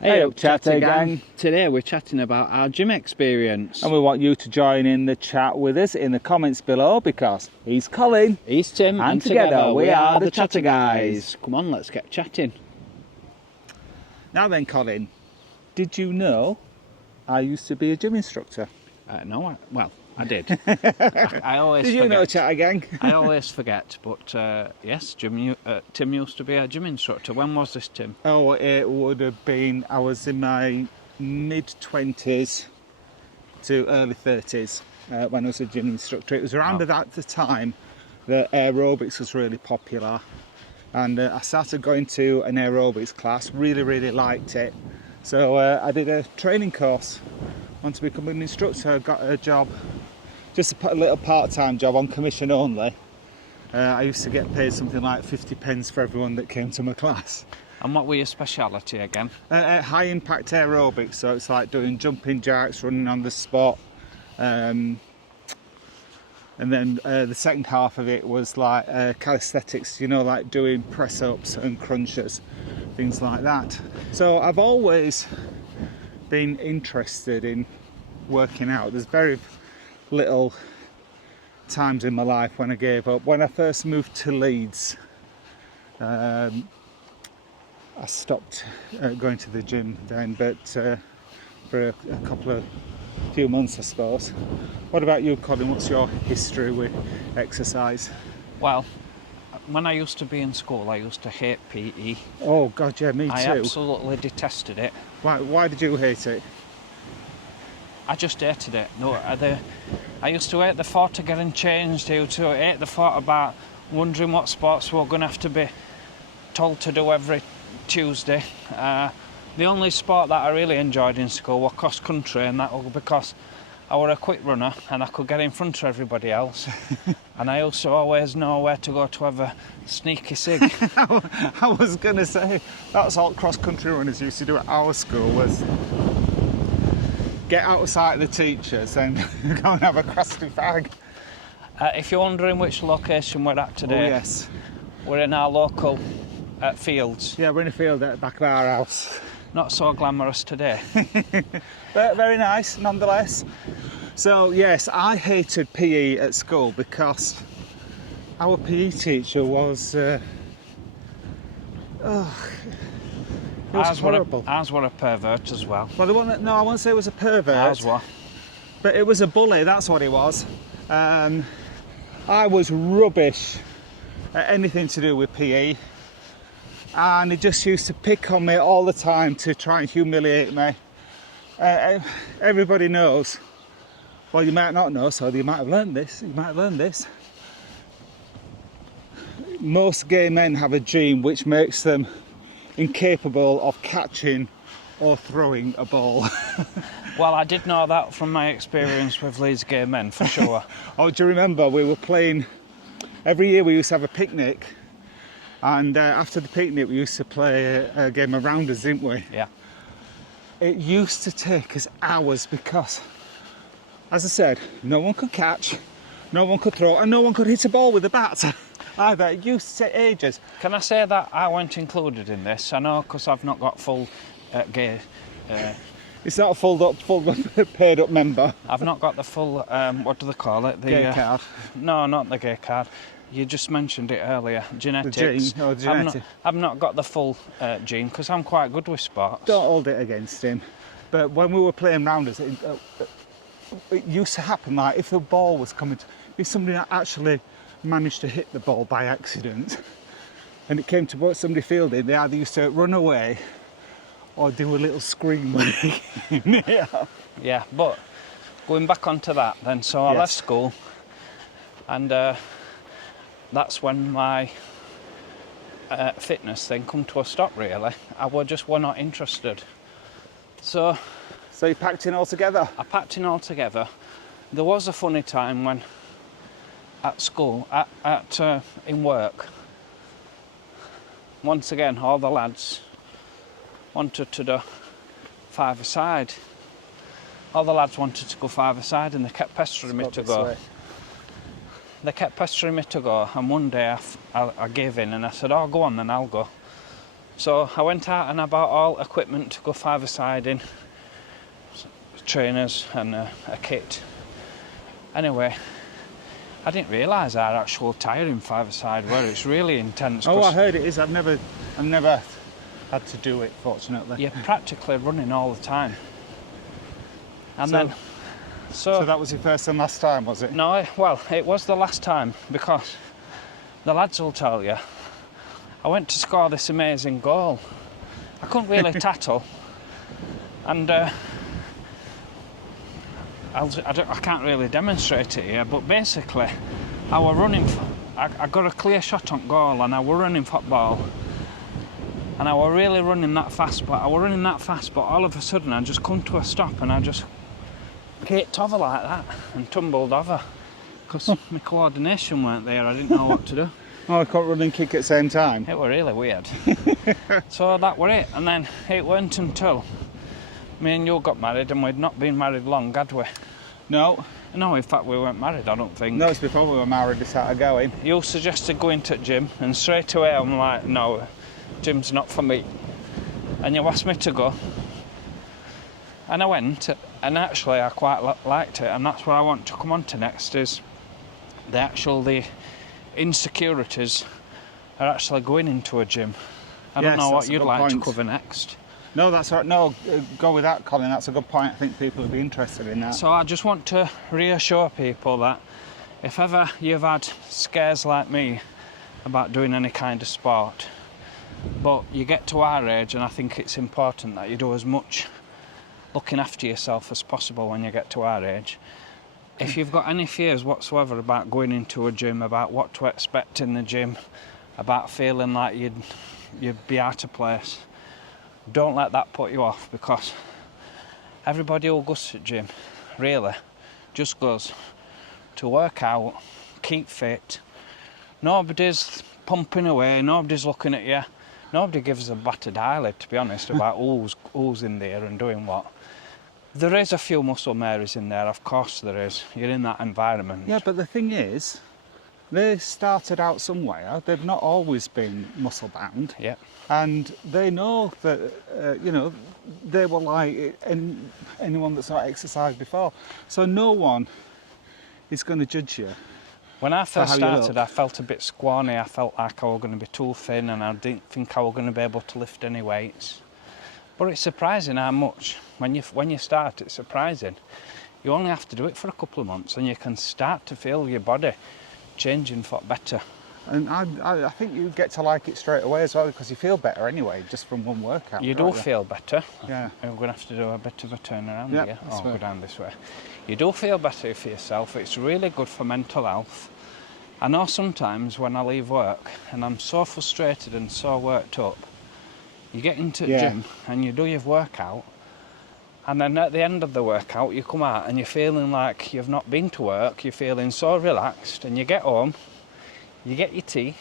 Hey up, Chatter Gang. Today we're chatting about our gym experience. And we want you to join in the chat with us in the comments below because he's Colin. He's Tim. And together we are the Chatter Guys. Come on, let's get chatting. Now then, Colin, did you know I used to be a gym instructor? No, I did. I always Did you forget. know, Chatter Gang? I always forget, but yes, Tim used to be a gym instructor. When was this, Tim? Oh, it would have been, I was in my mid-20s to early 30s when I was a gym instructor. It was around about the time that aerobics was really popular. And I started going to an aerobics class, really liked it. So I did a training course. Want to become an instructor, I got a job, just a little part-time job on commission only. I used to get paid something like 50 pence for everyone that came to my class. And what were your speciality again? High impact aerobics, so it's like doing jumping jacks, running on the spot. And then the second half of it was like calisthenics, you know, like doing press-ups and crunches, things like that. So I've always been interested in working out. There's very little times in my life when I gave up. When I first moved to Leeds, I stopped going to the gym then, but for a few months, I suppose. What about you, Colin? What's your history with exercise? Well, when I used to be in school, I used to hate PE. Oh God, yeah, me too. I absolutely detested it. Why did you hate it? I just hated it. No, I used to hate the thought of getting changed. I used to hate the thought about wondering what sports we were going to have to be told to do every Tuesday. The only sport that I really enjoyed in school was cross country, and that was because I was a quick runner and I could get in front of everybody else. And I also always know where to go to have a sneaky cig. I was going to say, that's all cross-country runners used to do at our school, was get outside the teachers and go and have a crusty fag. If you're wondering which location we're at today, yes, we're in our local fields. Yeah, we're in a field at the back of our house. Not so glamorous today. But very nice, nonetheless. So, yes, I hated PE at school because our PE teacher was... it was horrible. Ours were a pervert as well. Well, I won't say it was a pervert. Ours were. But it was a bully, that's what it was. I was rubbish at anything to do with PE. And he just used to pick on me all the time to try and humiliate me. Everybody knows. Well, you might not know, so you might have learned this. Most gay men have a gene which makes them incapable of catching or throwing a ball. Well, I did know that from my experience with Leeds gay men, for sure. Oh, do you remember we were playing... Every year we used to have a picnic. And after the picnic, we used to play a game of rounders, didn't we? Yeah. It used to take us hours because, as I said, no one could catch, no one could throw, and no one could hit a ball with a bat either. It used to take ages. Can I say that I weren't included in this? I know, because I've not got full gay... It's not a full paid up member. I've not got the full, what do they call it? The gay card. No, not the gay card. You just mentioned it earlier, genetics. The gene, oh, genetic. I've not got the full gene because I'm quite good with sports. Don't hold it against him. But when we were playing rounders, it used to happen like if the ball was coming, if somebody actually managed to hit the ball by accident and it came to somebody fielding, they either used to run away or do a little scream when they came near. Yeah, but going back onto that then, so I left school and that's when my fitness thing come to a stop, really. I were not interested. So you packed in all together? I packed in all together. There was a funny time when at school, in work, once again, all the lads wanted to do five-a-side. All the lads wanted to go five-a-side and they kept pestering me to go. They kept pestering me to go, and one day I gave in and I said, oh, go on then, I'll go. So I went out and I bought all equipment to go five-a-siding, trainers and a kit. Anyway, I didn't realise our actual tiring five-a-side were. It's really intense. Oh, I heard it is. I've never had to do it, fortunately. You're practically running all the time. And So- then, So that was your first and last time, was it? no, well, it was the last time because the lads will tell you, I went to score this amazing goal. I couldn't really tattle, and I can't really demonstrate it here, but basically, I was running. I got a clear shot on goal, and I was running football, and I was really running that fast. But all of a sudden, I just come to a stop, and I just kicked over like that and tumbled over because my coordination weren't there. I didn't know what to do. Oh, I can't run and kick at the same time. It were really weird. So that were it, and then it weren't until me and you got married, and we'd not been married long, had we? No, No, in fact we weren't married, I don't think. no, it's before we were married we started going. You suggested going to the gym, and straight away I'm like, no, gym's not for me. And you asked me to go, and I went, and actually I quite liked it, and that's what I want to come on to next, is the insecurities are actually going into a gym. I don't Yes, know what that's a you'd good like point. to cover next. No, that's right. No, go with that, Colin. That's a good point. I think people would be interested in that. So I just want to reassure people that if ever you've had scares like me about doing any kind of sport, but you get to our age, and I think it's important that you do as much looking after yourself as possible when you get to our age. If you've got any fears whatsoever about going into a gym, about what to expect in the gym, about feeling like you'd be out of place, don't let that put you off, because everybody who goes to the gym really just goes to work out, keep fit. Nobody's pumping away, nobody's looking at you, nobody gives a battered eyelid, to be honest, about who's in there and doing what. There is a few muscle Marys in there, of course there is. You're in that environment. Yeah, but the thing is, they started out somewhere. They've not always been muscle bound. Yeah. And they know that, they were like anyone that's not exercised before. So no one is going to judge you. When I first how you started, look. I felt a bit scrawny. I felt like I was going to be too thin, and I didn't think I was going to be able to lift any weights. But it's surprising how much, when you start, it's surprising. You only have to do it for a couple of months, and you can start to feel your body changing for better. And I think you get to like it straight away as well, because you feel better anyway, just from one workout. You don't do feel better. Yeah. We're going to have to do a bit of a turnaround Yeah, here. that's Go right. down this way. You do feel better for yourself. It's really good for mental health. I know sometimes when I leave work and I'm so frustrated and so worked up, you get into the Yeah. gym and you do your workout, and then at the end of the workout you come out and you're feeling like you've not been to work, you're feeling so relaxed, and you get home, you get your tea,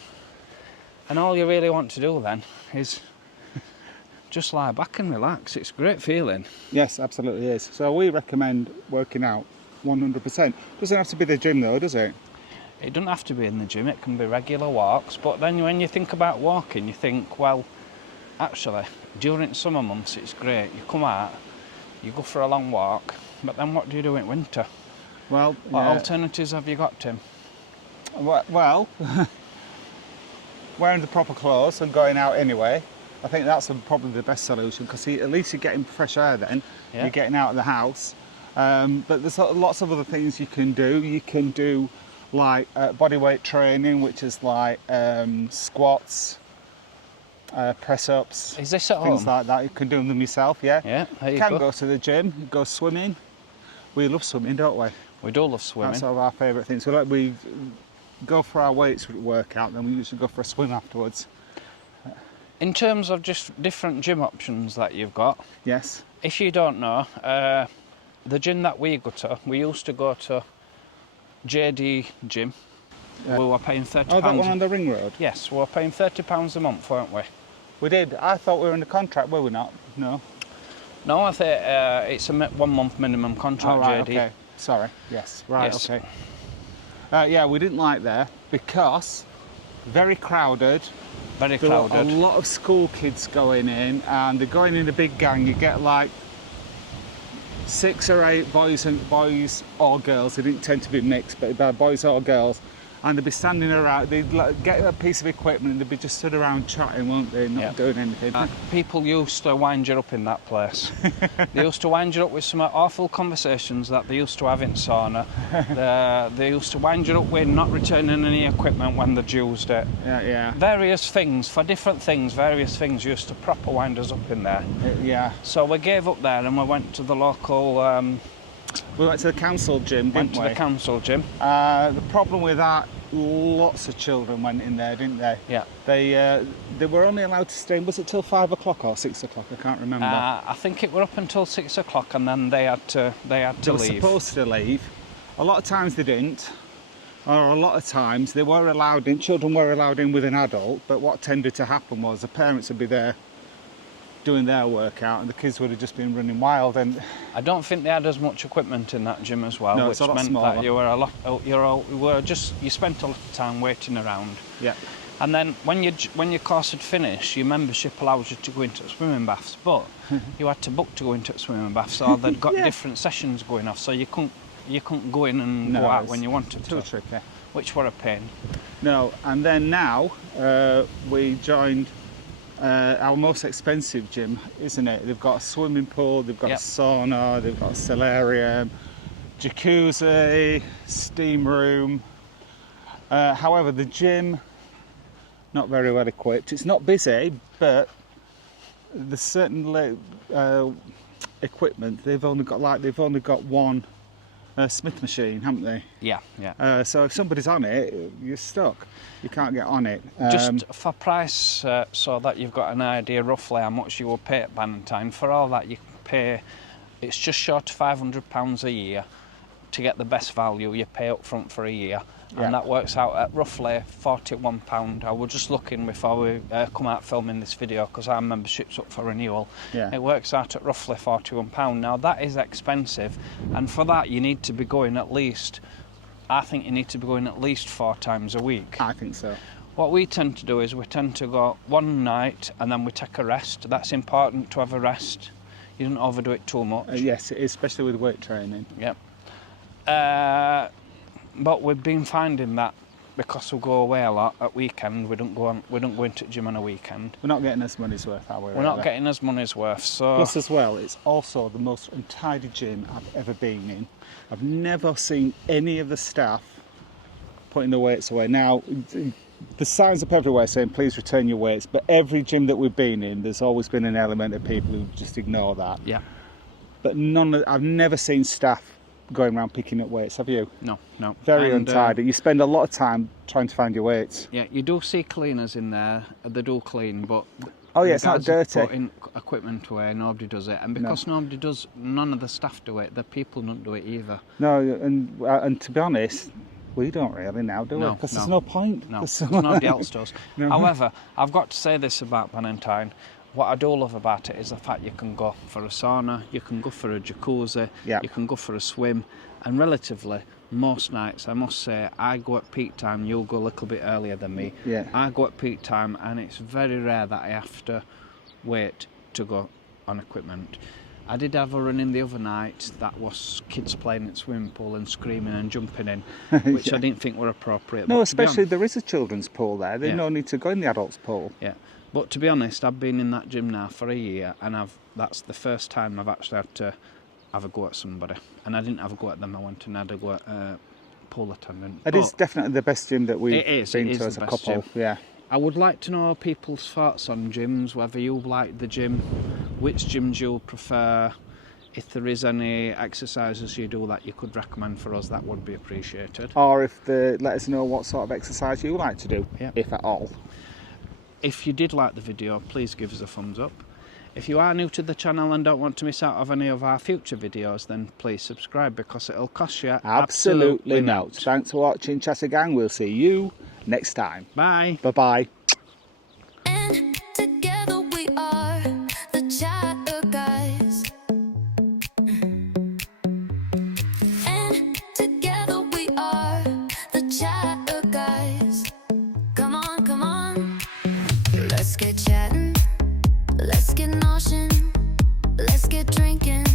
and all you really want to do then is just lie back and relax. It's a great feeling. Yes, absolutely is. So we recommend working out 100%. Doesn't have to be the gym though, does it? It doesn't have to be in the gym, it can be regular walks, but then when you think about walking, you think, well, actually, during summer months it's great. You come out, you go for a long walk, but then what do you do in winter? Well, What yeah. alternatives have you got, Tim? Well, wearing the proper clothes and going out anyway. I think that's probably the best solution, because at least you're getting fresh air then. Yeah. You're getting out of the house. But there's lots of other things you can do. You can do like bodyweight training, which is like squats, press-ups, Is this at things home? like that. You can do them yourself, yeah. Yeah, there You you can go. go to the gym, go swimming. We love swimming, don't we? We do love swimming. That's sort of our favourite thing. So like we go for our weights workout, then we usually go for a swim afterwards. In terms of just different gym options that you've got, Yes. if you don't know, the gym that we go to, we used to go to JD Gym. Yeah. We were paying £30. Oh, that one on the ring road? Yes, we were paying £30 a month, weren't we? We did. I thought we were in a contract, were we not? No. No, I think it's a 1 month minimum contract, Oh, right, JD. okay. Sorry. Yes. Right, Yes. okay. Yeah, we didn't like there because very crowded. Very There were a crowded. lot of school kids going in, and they're going in a big gang. You get like 6 or 8 boys or girls. They didn't tend to be mixed, but by boys or girls. And they'd be standing around, they'd get a piece of equipment and they'd be just stood around chatting, won't they? Not doing anything. People used to wind you up in that place. They used to wind you up with some awful conversations that they used to have in sauna. They used to wind you up with not returning any equipment when they'd used it. Yeah. Various things, for different things, various things used to proper wind us up in there. Yeah. So we gave up there and we went to the local... We went to the council gym, went didn't to we? the council gym. The problem with that, lots of children went in there, didn't they? Yeah. They were only allowed to stay, was it till 5 o'clock or 6 o'clock? I can't remember. I think it were up until 6 o'clock and then they had to They were leave. supposed to leave. A lot of times they didn't, or a lot of times they were allowed in, children were allowed in with an adult, but what tended to happen was the parents would be there doing their workout and the kids would have just been running wild. And I don't think they had as much equipment in that gym as well, No, which it's a lot meant smaller. that you spent a lot of time waiting around. yeah, And then when your course had finished, your membership allows you to go into swimming baths, but you had to book to go into swimming baths, or they'd got Yeah. different sessions going off, so you couldn't go in and go out when you wanted too to, tricky. which were a pain. No, and then now we joined our most expensive gym, isn't it? They've got a swimming pool, they've got Yep. a sauna, they've got a solarium, jacuzzi, steam room. However, the gym, not very well equipped. It's not busy, but there's certain equipment. They've only got one Smith machine, haven't they? Yeah. So if somebody's on it, you're stuck. You can't get on it. Just for price, so that you've got an idea roughly how much you will pay at Bannatyne. For all that, you pay, it's just short of £500 a year to get the best value. You pay up front for a year, Yeah. and that works out at roughly £41. I was just looking before we come out filming this video because our membership's up for renewal. Yeah. It works out at roughly £41. Now that is expensive, and for that you need to be going at least, I think you need to be going at least 4 times a week. I think so. What we tend to do is we tend to go one night and then we take a rest. That's important to have a rest. You don't overdo it too much. Yes, it is, especially with weight training. Yep. But we've been finding that because we go away a lot at weekend, we don't go into the gym on a weekend. We're not getting us money's worth, are we? We're not getting us money's worth. So Plus, as well, it's also the most untidy gym I've ever been in. I've never seen any of the staff putting the weights away. Now, the signs up everywhere saying please return your weights, but every gym that we've been in, there's always been an element of people who just ignore that. yeah, But I've never seen staff going around picking up weights, have you? no. Very And, untidy. You spend a lot of time trying to find your weights. Yeah, you do see cleaners in there. They do clean, but Oh yeah, it's not regards to dirty. putting equipment away, nobody does it, and because nobody does, none of the staff do it. The people don't do it either. No, and to be honest, we don't really now, do we? No, Because no. there's no point. No, There's nobody else does. No. However, I've got to say this about Bannatyne. What I do love about it is the fact you can go for a sauna, you can go for a jacuzzi, Yeah. you can go for a swim, and relatively most nights, I must say, I go at peak time. You'll go a little bit earlier than me. Yeah. I go at peak time, and it's very rare that I have to wait to go on equipment. I did have a run in the other night that was kids playing at the swimming pool and screaming and jumping in, which I didn't think were appropriate. No, But to be especially there is a children's pool there. There's Yeah. no need to go in the adults' pool. Yeah, but to be honest, I've been in that gym now for a year, and that's the first time I've actually had to have a go at somebody. And I didn't have a go at them. I went and had a go at pool attendant. It is definitely the best gym that we've It is been the to as a best couple. gym. Yeah. I would like to know people's thoughts on gyms, whether you like the gym, which gyms you prefer. If there is any exercises you do that you could recommend for us, that would be appreciated. Or if let us know what sort of exercise you like to do, Yeah. if at all. If you did like the video, please give us a thumbs up. If you are new to the channel and don't want to miss out of any of our future videos, then please subscribe because it'll cost you Absolutely not. Thanks for watching, Chatter Gang. We'll see you next time. Bye. Bye-bye. And together we are the Chatter Guys. And together we are the Chatter Guys. Come on. get drinking.